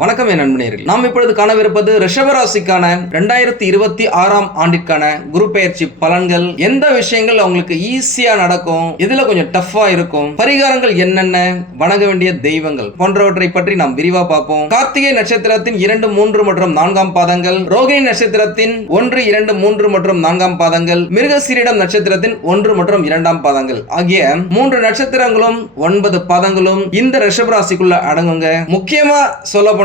வணக்கம் என் நண்பனேர்கள். நாம் இப்பொழுது காணவிருப்பது ரிஷபராசிக்கான 2026ஆம் ஆண்டிற்கான குரு பெயர்ச்சி பலன்கள். எந்த விஷயங்கள் அவங்களுக்கு ஈஸியா நடக்கும், எதுல கொஞ்சம் டஃபா இருக்கும், பரிகாரங்கள் என்னென்ன, வணங்க வேண்டிய தெய்வங்கள் போன்றவற்றை பற்றி நாம் விரிவா பார்ப்போம். கார்த்திகை நட்சத்திரத்தின் 2, 3 மற்றும் 4ஆம் பாதங்கள், ரோகிணி நட்சத்திரத்தின் 1, 2, 3 மற்றும் 4ஆம் பாதங்கள், மிருகசீரிடம் நட்சத்திரத்தின் 1 மற்றும் 2ஆம் பாதங்கள் ஆகிய 3 நட்சத்திரங்களும் 9 பாதங்களும் இந்த ரிஷபராசிக்குள்ள அடங்குங்க. முக்கியமா சொல்ல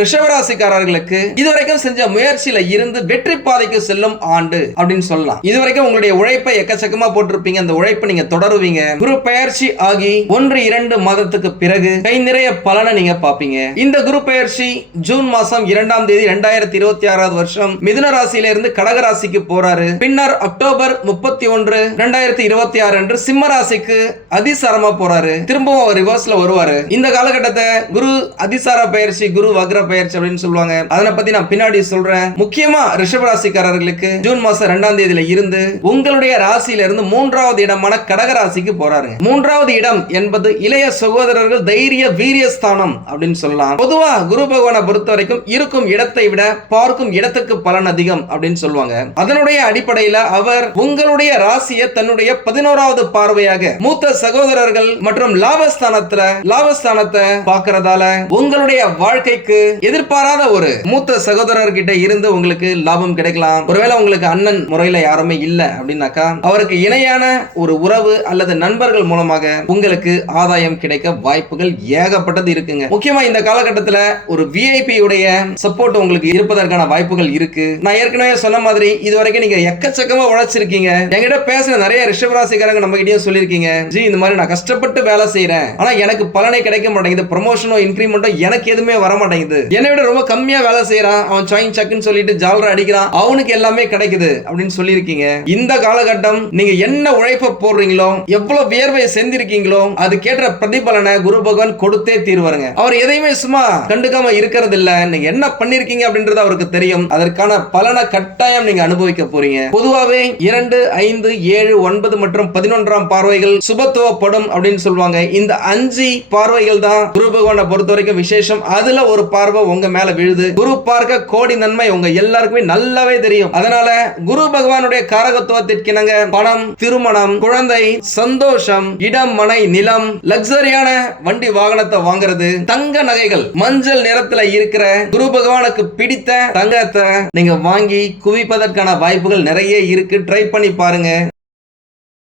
ரிஷபராசிக்காரர்களுக்கு இதுவரைக்கும் செஞ்ச முயற்சியில இருந்து வெற்றி பாதைக்கு செல்லும் ஆண்டு அப்படின்னு சொல்லலாம். இதுவரைக்கும் உங்களுடைய உழைப்பை எக்கச்சக்கமா போட்டிருப்பீங்க. அந்த உழைப்பை நீங்க தொடருவீங்க. குரு பெயர்ச்சி ஆகி 1-2 மாதத்துக்கு பிறகு கை நிறைய பலனை நீங்க பாப்பீங்க. இந்த குரு பெயர்ச்சி ஜூன் மாசம் 2ஆம் தேதி 2026 வருஷம் மிதுன ராசியில இருந்து கடக ராசிக்கு போறாரு. பின்னர் அக்டோபர் 31, 2026 அன்று சிம்ம ராசிக்கு அதிசாரமா போறாரு. திரும்பவும் அவர் ரிவர்ஸ்ல வருவாரு. இந்த காலகட்டத்தை குரு அதிசார பெயர்ச்சி, குரு வக்ர பெயர்ச்சி அப்படின்னு சொல்லுவாங்க. அதனை பத்தி நான் பின்னாடி சொல்றேன். முக்கியமா ரிஷபராசிக்காரர்களுக்கு ஜூன் மாசம் 2ஆம் தேதியில இருந்து உங்களுடைய ராசியில இருந்து 3வது இடமான கடக ராசிக்கு போறாரு. 3வது இடம் என்பது இளைய சகோதரர்கள் தைரிய வீரிய ஸ்தானம் அப்படின்னு சொல்லலாம். பொதுவா குரு பகவானை பொறுத்த வரைக்கும் இருக்கும் இடத்தை விட பார்க்கும் இடத்துக்கு பலன் அதிகம் அப்படின்னு சொல்லுவாங்க. அதனுடைய அடிப்படையில் அவர் உங்களுடைய ராசியை தன்னுடைய 11வது பார்வையாக மூத்த சகோதரர்கள் மற்றும் லாபஸ்தானத்தை பார்க்கறதால உங்களுடைய வாழ்க்கைக்கு எதிர்பாராத ஒரு மூத்த சகோதரர்கிட்ட இருந்து உங்களுக்கு லாபம் கிடைக்கலாம். ஒருவேளை உங்களுக்கு அண்ணன் முறையில யாருமே இல்ல அப்படின்னாக்கா அவருக்கு இணையான ஒரு உறவு அல்லது நண்பர்கள் மூலமாக உங்களுக்கு ஆதாயம் கிடைக்க வாய்ப்புகள் ஏகப்பட்டது இருக்குங்க. முக்கியமா இந்த காலகட்டத்தில் ஒரு விஐபி உடைய சப்போர்ட் உங்களுக்கு இருப்பதற்கான வாய்ப்புகள் இருக்கு. நான் ஏற்கனவே சொன்ன மாதிரி இதுவரைக்கும் நீங்க எக்கச்சக்கமா உழைச்சிருக்கீங்க. என்கிட்ட பேசுற நிறைய ரிஷபராசிக்காரங்க நம்ம கிட்டயும் சொல்லிருக்கீங்க, ஜி இந்த மாதிரி நான் கஷ்டப்பட்டு வேலை செய்யறேன், ஆனா எனக்கு பலனை கிடைக்க மாட்டேங்குது, ப்ரமோஷனோ இன்கிரிமெண்டோ எனக்கு எதுவுமே வர மாட்டேங்குது, என்னை விட ரொம்ப கம்மியா வேலை செய்யறான், அவன் சாயின் சக்குன்னு சொல்லிட்டு ஜாலரா அடிக்கிறான், அவனுக்கு எல்லாமே கிடைக்குது அப்படின்னு சொல்லியிருக்கீங்க. இந்த காலகட்டம் நீங்க என்ன உழைப்ப போடுறீங்களோ, எவ்வளவு வியர்வை செஞ்சிருக்கீங்களோ அதுக்கேற்ற பிரதிபலனை குரு பகவான் கொடுத்தே தீர்வாருங்க. அவர் எதையுமே சும்மா கண்டுக்காம இருக்கிறது இல்ல. நீங்க என்ன பண்ணிருக்கீங்க அப்படின்றது அவருக்கு தெரியும். அதற்கான பலனை கட்டாயம் நீங்க அனுபவிக்க போறீங்க. பொதுவாகவே 2, 5, 7, 9 மற்றும் 11ஆம் பார்வைகள் சுபத்துவப்படும் அப்படின்னு சொல்லுவாங்க. இந்த 5 பார்வைகள் தான் குரு பகவானை பொறுத்த வரைக்கும் விசேஷம். அதுல ஒரு பார்வை உங்க மேல விழுது. குரு பார்க்க கோடி நன்மை உங்க எல்லாருக்குமே நல்லாவே தெரியும். அதனால குரு பகவானுடைய காரகத்துவத்திற்கிணங்க பணம், திருமணம், குழந்தை, சந்தோஷம், இடம், மனை, நிலம், லக்ஸரியான வண்டி வாகனத்தை வாங்குறது, தங்க நகைகள், மஞ்சள் நிறத்துல இருக்கிற குரு பகவானுக்கு பிடித்த தங்கத்தை நீங்க வாங்கி குவிப்பதற்கான வாய்ப்புகள் நிறைய இருக்கு. ட்ரை பண்ணி பாருங்க.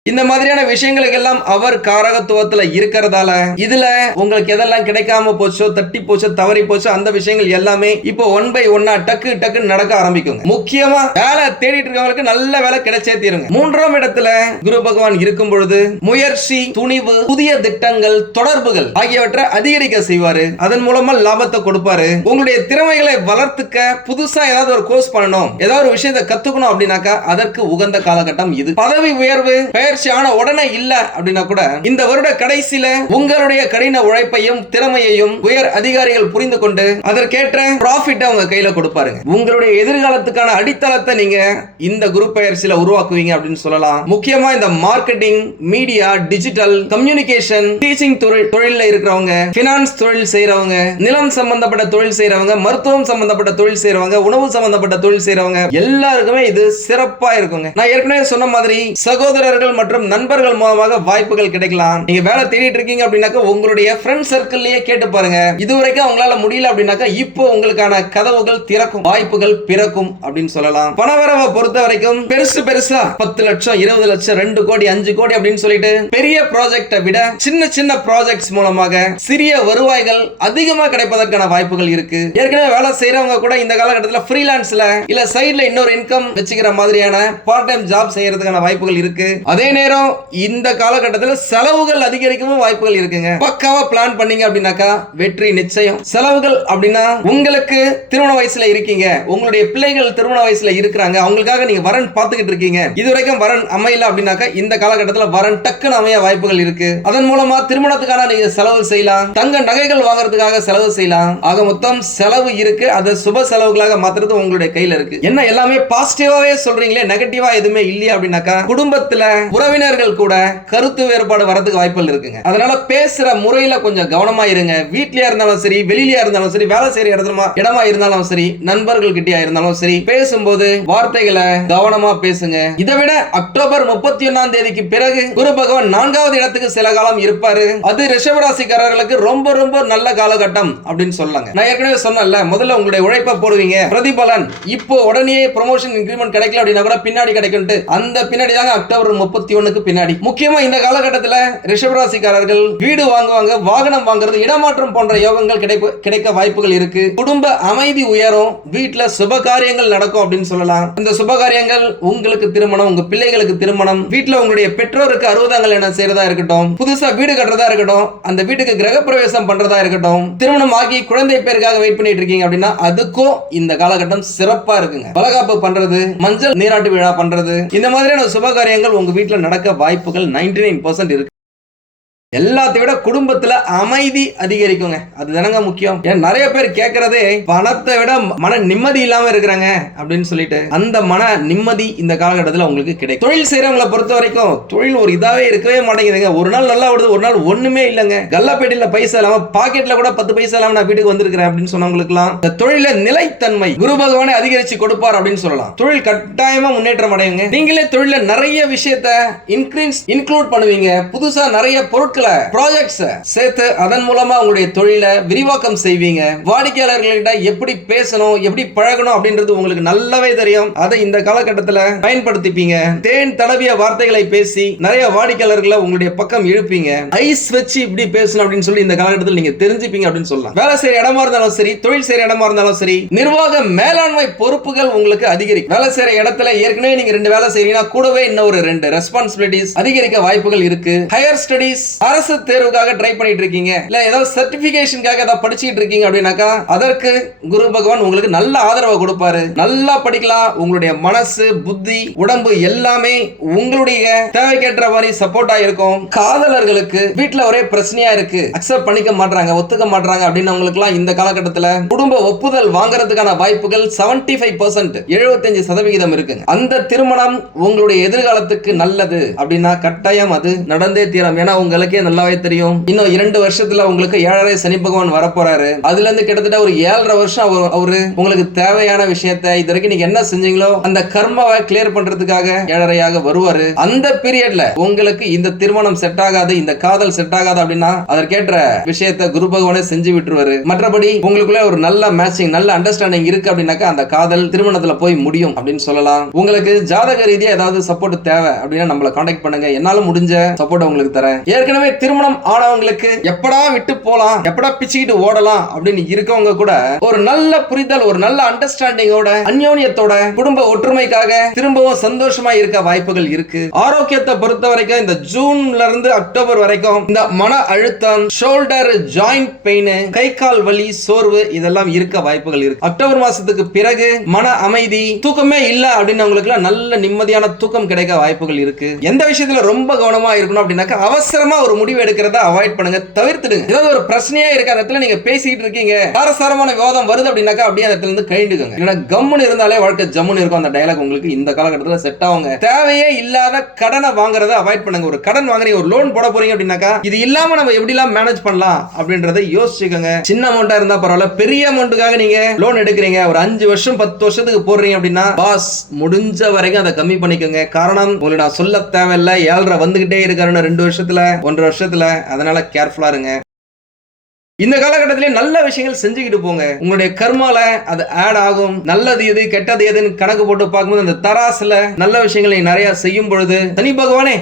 இந்த மாதிரியான விஷயங்களுக்கு எல்லாம் அவர் காரகத்துவத்துல இருக்கிறதால இதுல உங்களுக்கு எதெல்லாம் கிடைக்காம போச்சோ, தட்டி போச்சோ, தவறி போச்சோ அந்த விஷயங்கள் எல்லாமே இப்போ 1 by 1 டக்கு நடக்க ஆரம்பிக்கும். முக்கியமா வேலை தேடிட்டு இருக்கவங்களுக்கு நல்ல வேலை கிடைச்சே தீருங்க. 3ஆம் இடத்துல குரு பகவான் இருக்கும் பொழுது முயற்சி, துணிவு, புதிய திட்டங்கள், தொடர்புகள் ஆகியவற்றை அதிகரிக்க செய்வாரு. அதன் மூலமா லாபத்தை கொடுப்பாரு. உங்களுடைய திறமைகளை வளர்த்துக்க புதுசா ஏதாவது ஒரு கோர்ஸ் பண்ணணும், ஏதாவது ஒரு விஷயத்தை கத்துக்கணும் அப்படின்னாக்கா அதற்கு உகந்த காலகட்டம் இது. பதவி உயர்வு ஆன உடனே இல்ல அப்படின்னா கூட இந்த வருட கடைசியில உங்களுடைய கடின உழைப்பையும் திறமையையும் உயர் அதிகாரிகள் புரிந்து கொண்டு அதற்கேற்ற ப்ராஃபிட் அவங்க கையில கொடுப்பாருங்க. உங்களுடைய எதிர்காலத்துக்கான அடித்தளத்தை நீங்க இந்த குரு பெயர்ச்சியில உருவாக்குவீங்க அப்படின்னு சொல்லலாம். முக்கியமா இந்த marketing, media, digital communication, teaching தொழில இருக்கிறவங்க, பினான்ஸ் தொழில் செய்யறவங்க, நிலம் சம்பந்தப்பட்ட தொழில் செய்யறவங்க, மருத்துவம் சம்பந்தப்பட்ட தொழில் செய்யறவங்க, உணவு சம்பந்தப்பட்ட தொழில் செய்யறவங்க எல்லாருக்குமே இது சிறப்பா இருக்குங்க. நான் ஏற்கனவே சொன்ன மாதிரி சகோதரர்கள் மற்றும் நண்பர்கள் மூலமாக வாய்ப்புகள் கிடைக்கலாம். நீங்க வேலை தேடிட்டு இருக்கீங்க அப்படின்னாக்க உங்களுடைய ஃப்ரெண்ட் சர்க்கிள்லயே கேட்டு பாருங்க. இதுவரைக்கும் அவங்களால முடியல அப்படின்னாக்க இப்போ உங்களுக்கான கதவுகள் திறக்கும், வாய்ப்புகள் பிறக்கும் அப்படின்னு சொல்லலாம். பணவரவை பொறுத்த வரைக்கும் பெருசா 10 லட்சம், 20 லட்சம், 2 கோடி, 5 கோடி அப்படின்னு சொல்லிட்டு பெரிய ப்ராஜெக்டை விட சின்ன ப்ராஜெக்ட்ஸ் மூலமாக சிறிய வருவாய்கள் அதிகமா கிடைப்பதற்கான வாய்ப்புகள் இருக்கு. ஏற்கனவே வேலை செய்யறவங்க கூட இந்த காலகட்டத்தில் ஃப்ரீலான்ஸ்ல இல்ல சைடுல இன்னொரு இன்கம் வச்சுக்கிற மாதிரியான பார்ட் டைம் ஜாப் செய்யறதுக்கான வாய்ப்புகள் இருக்கு. அதே நேரம் இந்த காலகட்டத்தில் செலவுகள் அதிகரிக்கவும் வாய்ப்புகள் இருக்குங்க. பக்காவா பிளான் பண்ணீங்க அப்படின்னாக்கா வெற்றி நிச்சயம். செலவுகள் அப்படின்னா உங்களுக்கு திருமண வயசுல இருக்கீங்க, உங்களுடைய பிள்ளைகள் திருமண வயசுல இருக்கிறாங்க, அவங்களுக்காக நீங்க வரன் பார்த்துக்கிட்டு இருக்கீங்க, இதுவரைக்கும் வரன் அமையல அப்படின்னாக்கா இந்த காலகட்டத்தில் வரன் டக்குன்னு அமைய வாய்ப்புகள் இருக்கு. அதன் மூலமா திருமணத்துக்கான நீங்க செலவு செய்யலாம், தங்க நகைகள் வாங்குறதுக்காக செலவு செய்யலாம். ஆக மொத்தம் செலவு இருக்கு. அதை சுப செலவுகளாக மாத்துறது உங்களுடைய கையில இருக்கு. என்ன எல்லாமே பாசிட்டிவாவே சொல்றீங்களே, நெகட்டிவா எதுவுமே இல்லையா அப்படின்னாக்கா குடும்பத்துல உறவினர்கள் கூட கருத்து வேறுபாடு வரதுக்கு வாய்ப்புகள் இருக்குங்க. அதனால பேசுற முறையில கொஞ்சம் கவனமா இருங்க. வீட்லயா இருந்தாலும் சரி, வெளியிலயா இருந்தாலும் சரி, வேலை செய்யற இடமா இருந்தாலும் சரி, நண்பர்கள் கிட்டயா இருந்தாலும் சரி, பேசும்போது வார்த்தைகளை கவனமா பேசுங்க. இதை விட அக்டோபர் 31ஆம் தேதிக்கு பிறகு குரு பகவான் 4வது இடத்துக்கு சில காலம் இருப்பாரு. அது ரிஷபராசிக்காரர்களுக்கு ரொம்ப ரொம்ப நல்ல காலகட்டம் அப்படின்னு சொல்லாங்க. நான் ஏற்கனவே சொன்னேன்ல, முதல்ல உங்களுடைய உழைப்பை போடுவீங்க, பிரதிபலன் இப்போ உடனே ப்ரமோஷன் இன்கிரிமெண்ட் கிடைக்கல அப்படின்னா கூட பின்னாடி கிடைக்கும். அந்த பின்னாடி தாங்க அக்டோபர் 31க்கு பின்னாடி. முக்கியமா இந்த காலகட்டத்தில் ரிஷபராசிக்காரர்கள் வீடு வாங்குவாங்க, வாகனம் வாங்குறது, இடமாற்றம் போன்ற யோகங்கள் கிடைக்க வாய்ப்புகள் இருக்கு. குடும்ப அமைதி உயரும், வீட்டுல சுப காரியங்கள் நடக்கும் அப்படின்னு சொல்லலாம். இந்த சுப காரியங்கள் உங்களுக்கு திருமணம், உங்க பிள்ளைகளுக்கு திருமணம், வீட்டுல உங்களுடைய பெற்றோருக்கு 60ஆம் கல்யாணம் செய்யறதா இருக்கட்டும், புதுசா வீடு கட்டுறதா இருக்கட்டும், அந்த வீட்டுக்கு கிரகப்பிரவேசம் பண்றதா இருக்கட்டும், திருமணம் ஆகி குழந்தை பேருக்காக வெயிட் பண்ணிட்டு இருக்கீங்க அப்படின்னா அதுக்கும் இந்த காலகட்டம் சிறப்பா இருக்குங்க. வளகாப்பு பண்றது, மஞ்சள் நீராட்டு விழா பண்றது, இந்த மாதிரியான சுப காரியங்கள் உங்க வீட்டுல நடக்க வாய்ப்புகள் 99% இருக்கு. எல்லாத்தையும் விட குடும்பத்துல அமைதி அதிகரிக்குங்க. அதுதானங்க முக்கியம். ஏன் நிறைய பேர் கேட்கறதே பணத்தை விட மன நிம்மதி இல்லாம இருக்கிறாங்க அப்படின்னு சொல்லிட்டு, அந்த மன நிம்மதி இந்த காலகட்டத்தில் உங்களுக்கு கிடைக்கும். தொழில் செய்யறவங்களை பொறுத்த வரைக்கும் தொழில் ஒரு இதாவே இருக்கவே மாட்டேங்குதுங்க. ஒரு நாள் நல்லா விடுது, ஒரு நாள் ஒண்ணுமே இல்லைங்க. கல்லாப்பேட்டில பைசா இல்லாம, பாக்கெட்ல கூட 10 பைசா இல்லாம நான் வீட்டுக்கு வந்திருக்கிறேன் அப்படின்னு சொன்னவங்களுக்குலாம் இந்த தொழில நிலைத்தன்மை குரு பகவானே அதிகரிச்சு கொடுப்பார் அப்படின்னு சொல்லலாம். தொழில் கட்டாயமா முன்னேற்றம் அடையுங்க. நீங்களே தொழில நிறைய விஷயத்தை இன்க்ளூட் பண்ணுவீங்க. புதுசா நிறைய பொருட்கள் ப்ராஜெக்ட்ஸ் சேர்த்து அதன் மூலமா உங்களுடைய தொழிலை விரிவாக்கம் செய்வீங்க. வாடிக்கையாளர்களிட்ட எப்படி பேசணும், எப்படி பழகணும் அப்படின்றது உங்களுக்கு நல்லாவே தெரியும். அதை இந்த காலகட்டத்தில் பயன்படுத்திப்பீங்க. தேன் தடவிய வார்த்தைகளை பேசி நிறைய வாடிக்கையாளர்களை உங்களுடைய பக்கம் இழுப்பீங்க. ஐஸ் வச்சு இப்படி பேசணும் அப்படின்னு சொல்லி இந்த காலகட்டத்தில் நீங்க தெரிஞ்சுப்பீங்க அப்படின்னு சொல்லலாம். வேலை செய்யற இடமா இருந்தாலும் சரி, தொழில் செய்யற இடமா இருந்தாலும் சரி, நிர்வாக மேலாண்மை பொறுப்புகள் உங்களுக்கு அதிகரிக்கும். வேலை செய்யற இடத்துல ஏற்கனவே நீங்க 2 வேலை செய்றீங்கன்னா கூடவே இன்னும் ஒரு 2 ரெஸ்பான்சிபிலிட்டிஸ் அதிகரிக்க வாய்ப்புகள் இருக்கு. ஹையர் ஸ்டடீஸ், அரசு தேர்வுக்காக ட்ரை பண்ணிட்டு இருக்கீங்க, இல்ல ஏதாவது சர்டிபிகேஷனுக்காக ஏதாவது படிச்சிட்டு இருக்கீங்க அப்படின்னாக்கா அதற்கு குரு பகவான் உங்களுக்கு நல்ல ஆதரவு கொடுப்பாரு. நல்லா படிக்கலாம். உங்களுடைய மனசு, புத்தி, உடம்பு எல்லாமே உங்களுடைய தேவைக்கேற்ற மாதிரி சப்போர்ட்டா இருக்கும். காதலர்களுக்கு வீட்டுல ஒரே பிரச்சனையா இருக்கு, அக்செப்ட் பண்ணிக்க மாட்டாங்க, ஒத்துக்க மாட்டாங்க அப்படின்னு உங்களுக்கு இந்த காலகட்டத்தில் குடும்ப ஒப்புதல் வாங்குறதுக்கான வாய்ப்புகள் 75% 75% இருக்கு. அந்த திருமணம் உங்களுடைய எதிர்காலத்துக்கு நல்லது அப்படின்னா கட்டாயம் அது நடந்தே தீரும். ஏன்னா உங்களுக்கு நல்லாவே தெரியும், இன்னும் 2 வருஷத்துல உங்களுக்கு 7.5 சனி பகவான் வரப்போறாரு. அதுல இருந்து கிட்டத்தட்ட ஒரு 7.5 வருஷம் அவரு உங்களுக்கு தேவையான விஷயத்தை இது வரைக்கும் நீங்க என்ன செஞ்சீங்களோ அந்த கர்மாவை கிளியர் பண்றதுக்காக 7.5 வருவாரு. அந்த பீரியட்ல உங்களுக்கு இந்த திருமணம் செட் ஆகாது, இந்த காதல் செட் ஆகாது அப்படின்னா அதற்கேற்ற விஷயத்தை குரு பகவானே செஞ்சு விட்டுருவாரு. மற்றபடி உங்களுக்குள்ள ஒரு நல்ல மேட்சிங், நல்ல அண்டர்ஸ்டாண்டிங் இருக்கு அப்படின்னாக்கா அந்த காதல் திருமணத்துல போய் முடியும் அப்படின்னு சொல்லலாம். உங்களுக்கு ஜாதக ரீதியா ஏதாவது சப்போர்ட் தேவை அப்படின்னா நம்மளை கான்டாக்ட் பண்ணுங்க. என்னால முடிஞ்ச சப்போர்ட் உங்களுக்கு தரேன். ஏற்கனவே திருமணம் ஆனவங்களுக்கு எப்படா விட்டு போலாம், எப்படா பிச்சுக்கிட்டு ஓடலாம் அப்படின்னு இருக்கவங்க கூட ஒரு நல்ல புரிதல், ஒரு நல்ல அண்டர்ஸ்டாண்டிங்கோட, அந்யோன்யத்தோட, குடும்ப ஒற்றுமைக்காக திரும்பவும் சந்தோஷமா இருக்க வாய்ப்புகள் இருக்கு. ஆரோக்கியத்தை பொறுத்த வரைக்கும் இந்த ஜூன்ல இருந்து அக்டோபர் வரைக்கும் இந்த மன அழுத்தம், ஷோல்டர் ஜாயிண்ட் பெயின், கை கால் வலி, சோர்வு இதெல்லாம் இருக்க வாய்ப்புகள் இருக்கு. அக்டோபர் மாசத்துக்கு பிறகு மன அமைதி, தூக்கமே இல்ல அப்படின்னவங்களுக்கு நல்ல நிம்மதியான தூக்கம் கிடைக்க வாய்ப்புகள் இருக்கு. எந்த விஷயத்துல ரொம்ப கவனமா இருக்கணும் அப்படின்னாக்க அவசரமா ஒரு முடிவு எடுக்கிறத அவாய்ட் பண்ணுங்க, தவிர்த்துடுங்க. ஏதாவது ஒரு பிரச்சனையா இருக்க இடத்துல நீங்க பேசிட்டு இருக்கீங்க, காரசாரமான விவாதம் வருது அப்படின்னாக்கா அப்படியே அந்த இடத்துல இருந்து கழிந்துக்கோங்க. இல்லைன்னா கம்முன்னு இருந்தாலே வாழ்க்கை ஜம்முன்னு இருக்கும். அந்த டயலாக் உங்களுக்கு இந்த காலகட்டத்தில் செட் ஆகுங்க. தேவையே இல்லாத கடனை வாங்குறத அவாய்ட் பண்ணுங்க. ஒரு கடன் வாங்குறீங்க, ஒரு லோன் போட போறீங்க அப்படின்னாக்கா இது இல்லாம நம்ம எப்படிலாம் மேனேஜ் பண்ணலாம் அப்படின்றத யோசிச்சுக்கோங்க. சின்ன அமௌண்டா இருந்தா பரவாயில்ல, பெரிய அமௌண்ட்டுக்காக நீங்க லோன் எடுக்கிறீங்க, ஒரு 5 வருஷம் 10 வருஷத்துக்கு போடுறீங்க அப்படின்னா பாஸ் முடிஞ்ச வரைக்கும் அதை கம்மி பண்ணிக்கோங்க. காரணம் உங்களுக்கு நான் சொல்ல தேவையில்லை, 7.5 வந்துகிட்டே இருக்காருன்னு 2 வருஷத்துல 1.5 வருஷத்துல. அதனால கேர்ஃபுல்லா இருங்க. இந்த காலகட்டத்திலே நல்ல விஷயங்கள் செஞ்சுக்கிட்டு போங்க. உங்களுடைய கர்மால அது ஆட் ஆகும். நல்லது எது கெட்டது எதுன்னு கணக்கு போட்டு பார்க்கும்போது அந்த தராசுல நல்ல விஷயங்களை நிறைய செய்யும் பொழுது சனி பகவானே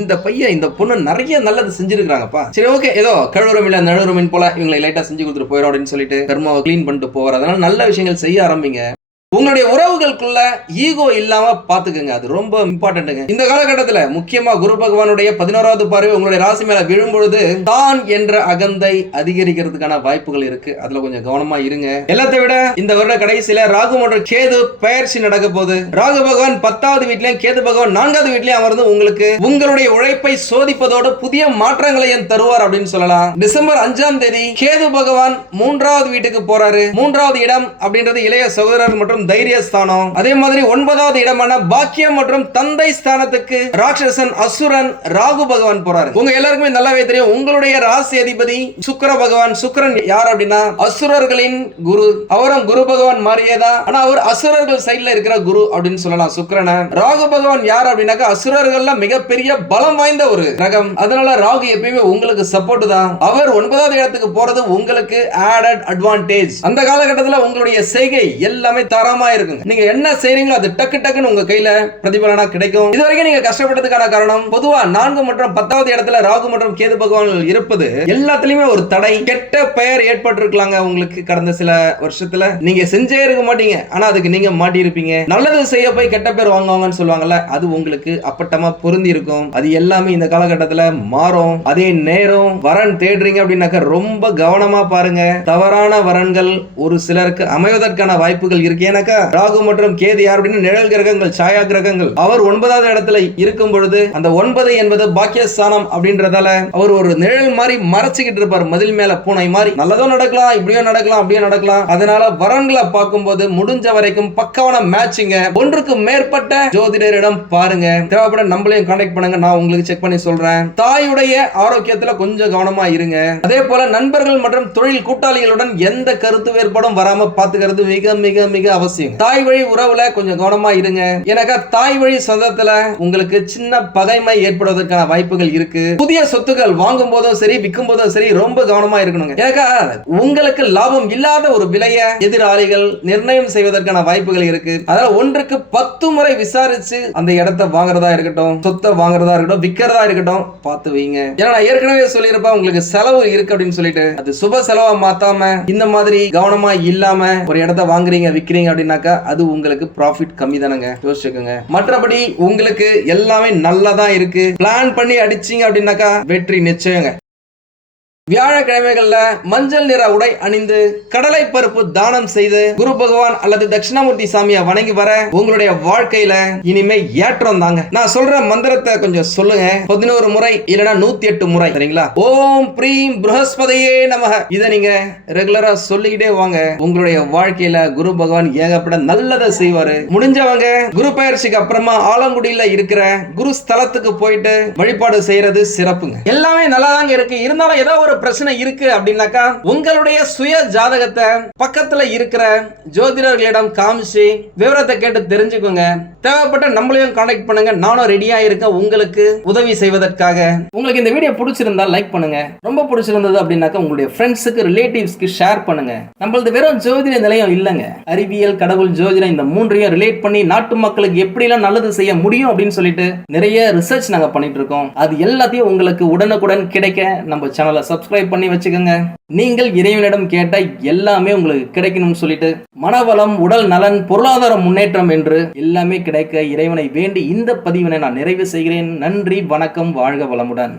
இந்த பையன் இந்த பொண்ணு நிறைய நல்லது செஞ்சிருக்காங்கப்பா, சரி ஓகே ஏதோ கழுவுறம் இல்ல நழுவுறமின் போல இவங்களை லைட்டா செஞ்சு கொடுத்துட்டு போயிடும் அப்படின்னு சொல்லிட்டு கர்மாவை கிளீன் பண்ணிட்டு போவார். அதனால நல்ல விஷயங்கள் செய்ய ஆரம்பிங்க. உங்களுடைய உறவுகளுக்குள்ள ஈகோ இல்லாம பாத்துக்கங்க, அது ரொம்ப இம்பார்ட்டன்ட்ங்க. இந்த காலகட்டத்தில் முக்கியமா குரு பகவானுடைய 11வது பார்வை உங்களுடைய ராசி மேல விழும்பொழுது தான் என்ற அகந்தை அதிகரிக்கிறதுக்கான வாய்ப்புகள் இருக்கு. அதுல கொஞ்சம் கவனமா இருங்க. எல்லாத்தை விட இந்த வருட கடைசியில ராகு மற்றும் கேது பெயர்ச்சி நடக்க போகுது. ராகு பகவான் 10வது வீட்லயும் கேது பகவான் 4வது வீட்லயும் அமர்ந்து உங்களுக்கு உங்களுடைய உழைப்பை சோதிப்பதோடு புதிய மாற்றங்களையும் தருவார் அப்படின்னு சொல்லலாம். டிசம்பர் 5ஆம் தேதி கேது பகவான் 3வது வீட்டுக்கு போறாரு. 3வது இடம் அப்படின்றது இளைய சகோதரர் மற்றும் மற்றும் தைரியஸ்தானம். அதே மாதிரி 9வது இடமான பாக்கியம் மற்றும் தந்தை ஸ்தானத்துக்கு ராட்சசன் அசுரன் ராகு பகவான் போறாரு. உங்க எல்லாருக்குமே நல்லாவே தெரியும், உங்களுடைய ராசி அதிபதி சுக்கிர பகவான். சுக்கிரன் யார் அப்படின்னா அசுரர்களின் குரு. அவரும் குரு பகவான் மாறியதா, ஆனா அவர் அசுரர்கள் சைடுல இருக்கிற குரு அப்படின்னு சொல்லலாம் சுக்கிரனை. ராகு பகவான் யார் அப்படின்னாக்கா அசுரர்கள்ல மிகப்பெரிய பலம் வாய்ந்த ஒரு கிரகம். அதனால ராகு எப்பயுமே உங்களுக்கு சப்போர்ட் தான். அவர் 9வது இடத்துக்கு போறது உங்களுக்கு ஆடட் அட்வான்டேஜ். அந்த காலகட்டத்தில் உங்களுடைய செய்கை எல்லாமே தரமா இருக்குங்க. நீங்க என்ன செய்றீங்களோ அது டக்கு டக்குன்னு உங்க கையில பிரதிபலனா கிடைக்கும். இதுவரைக்கும் நீங்க கஷ்டப்பட்டதுக்கான காரணம் பொதுவா 4 மற்றும் 10வது இடத்துல ராகு மற்றும் கேது பகவான் இருப்பது எல்லாத்துலயுமே ஒரு தடை, கெட்ட பெயர் ஏற்பட்டிருக்கலாங்க. உங்களுக்கு கடந்த சில வருஷத்துல நீங்க செஞ்சே இருக்க மாட்டீங்க, ஆனா அதுக்கு நீங்க மாட்டி இருப்பீங்க. நல்லது செய்ய போய் கெட்ட பேர் வாங்குவாங்கன்னு சொல்லுவாங்கல்ல, அது உங்களுக்கு அப்பட்டமா பொருந்தி இருக்கும். அது எல்லாமே இந்த காலகட்டத்துல மாறும். அதே நேரம் வரன் தேடுறீங்க அப்படின்னாக்க ரொம்ப கவனமா பாருங்க. தவறான வரன்கள் ஒரு சிலருக்கு அமைவதற்கான வாய்ப்புகள் இருக்கு. ஏன்னாக்கா ராகு மற்றும் கேது யார் அப்படின்னு நிழல் கிரகங்கள், சாயா கிரகங்கள். அவர் 9வது இடத்துல இருக்கும் பொழுது அந்த 9 என்பது பாக்கியஸ்தானம் அப்படின்றதால அவர் ஒரு நிழல் மாதிரி மறைச்சுக்கிட்டு இருப்பார், மதில் மேல பூனை மாதிரி. நல்லதோ நடக்கலாம், இப்படியோ நடக்கலாம், அப்படியோ நடக்கலாம். அதனால வரன்களை பார்க்கும்போது முடிஞ்ச வரைக்கும் பக்காவான மேட்சிங்க ஒன்றுக்கு மேற்பட்ட ஜோதிடரிடம் பாருங்க. தேவைப்பட நம்மளையும் கான்டாக்ட் பண்ணுங்க, நான் உங்களுக்கு செக் பண்ணி சொல்றேன். தாயுடைய ஆரோக்கியத்துல கொஞ்சம் கவனமா இருங்க. அதே போல நண்பர்கள் மற்றும் தொழில் கூட்டாளிகளுடன் எந்த கருத்து வேறுபாடும் வராம பாத்துக்கிறது மிக மிக மிக அவசியம். தாய் வழி உறவுல கொஞ்சம் கவனமா இருங்க. எனக்கு தாய் வழி சொந்தத்துல உங்களுக்கு சின்ன பகைமை ஏற்படுவதற்கான வாய்ப்புகள் இருக்கு. புதிய சொத்துக்கள் வாங்கும் போதும் சரி விற்கும் போதும் சரி ரொம்ப கவனமா இருக்கணுங்க. ஏன்னா உங்களுக்கு லாபம் இல்லாத ஒரு விலையை எதிராளிகள் நிர்ணயம் செய்வதற்கான வாய்ப்புகள் இருக்கு. அதனால ஒன்றுக்கு 10 முறை விசாரிச்சு அந்த இடத்தை வாங்குறதா இருக்கட்டும், சொத்தை வாங்குறதா இருக்கட்டும், விற்கிறதா இருக்கட்டும் பார்த்து வைங்க. ஏன்னா நான் ஏற்கனவே சொல்லியிருப்பேன், உங்களுக்கு செலவு இருக்கு அப்படின்னு சொல்லிட்டு அது சுப செலவா மாத்தாம இந்த மாதிரி கவனமா இல்லாம ஒரு இடத்தை வாங்குறீங்க விற்கிறீங்க அப்படின்னாக்கா அது உங்களுக்கு ப்ராஃபிட் கம்மி தானங்க, யோசிச்சுக்கோங்க. மற்றபடி உங்களுக்கு எல்லாமே நல்லதா இருக்கு. பிளான் பண்ணி அடிச்சீங்க அப்படின்னாக்கா வெற்றி நிச்சயங்க. வியாழக்கிழமைகள்ல மஞ்சள் நிற உடை அணிந்து கடலை பருப்பு தானம் செய்து குரு பகவான் அல்லது தட்சிணாமூர்த்தி சாமியை வணங்கி வர உங்களுடைய வாழ்க்கையில இனிமே ஏற்றம் தாங்க. நான் சொல்ற மந்திரத்தை கொஞ்சம் சொல்லுங்க. 11 முறை இல்லனா 108 முறை, சரிங்களா? ஓம் பிரீம் ப்ரஹஸ்பதியே நமஹ. இத நீங்க ரெகுலரா சொல்லிக்கிட்டே வாங்க. உங்களுடைய வாழ்க்கையில குரு பகவான் ஏகப்பட்ட நல்லதை செய்வாரு. முடிஞ்சவங்க குரு பயிற்சிக்கு அப்புறமா ஆலங்குடியில இருக்கிற குரு ஸ்தலத்துக்கு போயிட்டு வழிபாடு செய்யறது சிறப்புங்க. எல்லாமே நல்லா தாங்க இருக்கு. இருந்தாலும் ஏதோ ஒரு பிரச்சனை இருக்கு அப்படின்னாக்கா உங்களுடைய சுய ஜாதகத்தை பக்கத்துல இருக்கிற ஜோதிடர்களிடம் காமிச்சு விவரத்தை கேட்டு தெரிஞ்சுக்கோங்க. தேவைப்பட்ட நம்மளையும் கான்டாக்ட் பண்ணுங்க. நானும் ரெடியா இருக்கேன் உங்களுக்கு உதவி செய்வதற்காக. உங்களுக்கு இந்த வீடியோ பிடிச்சிருந்தா லைக் பண்ணுங்க. ரொம்ப பிடிச்சிருந்தது அப்படின்னாக்கா உங்களுடைய ஃப்ரெண்ட்ஸுக்கு ரிலேட்டிவ்ஸ்க்கு ஷேர் பண்ணுங்க. நம்மளது வெறும் ஜோதிட நிலையம் இல்லைங்க, அறிவியல், கடவுள், ஜோதிடம் இந்த மூன்றையும் ரிலேட் பண்ணி நாட்டு மக்களுக்கு எப்படி எல்லாம் நல்லது செய்ய முடியும் அப்படின்னு சொல்லிட்டு நிறைய ரிசர்ச் நாங்க பண்ணிட்டு இருக்கோம். அது எல்லாத்தையும் உங்களுக்கு உடனுக்குடன் கிடைக்க நம்ம சேனலை சப்ஸ்கிரைப் பண்ணி வச்சுக்கோங்க. நீங்கள் இறைவனிடம் கேட்ட எல்லாமே உங்களுக்கு கிடைக்கணும்னு சொல்லிட்டு மனவளம், உடல் நலன், பொருளாதார முன்னேற்றம் என்று எல்லாமே கிடைக்க இறைவனை வேண்டி இந்த பதிவினை நான் நிறைவு செய்கிறேன். நன்றி, வணக்கம், வாழ்க வளமுடன்.